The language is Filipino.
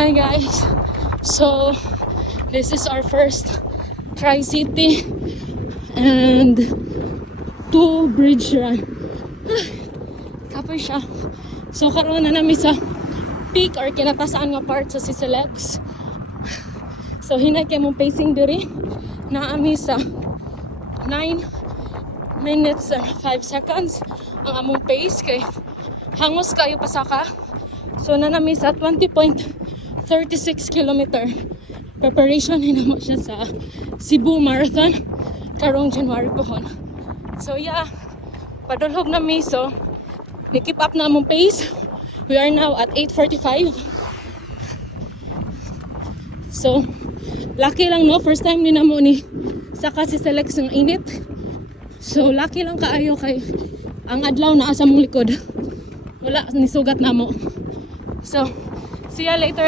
Hi guys, so this is our first Tri-City and 2 bridge run. Kapoy siya. So karon na namin sa peak or kinatasaan nga part sa Sisilex. So hinay kay mong pacing diri na ami sa 9 minutes and 5 seconds ang among pace kay hangos kayo pasaka. So na namin sa 20.36 kilometer. Preparation hinamo siya sa Cebu Marathon karong January pohon. So yeah, padulhog na mi. So ni-keep up na among pace. We are now at 8:45. So lucky lang no, first time ni namo ni saka si Selex ng init. So lucky lang kaayo kay ang adlaw naa sa mong likod. Wala ni sugat namo. So see ya later.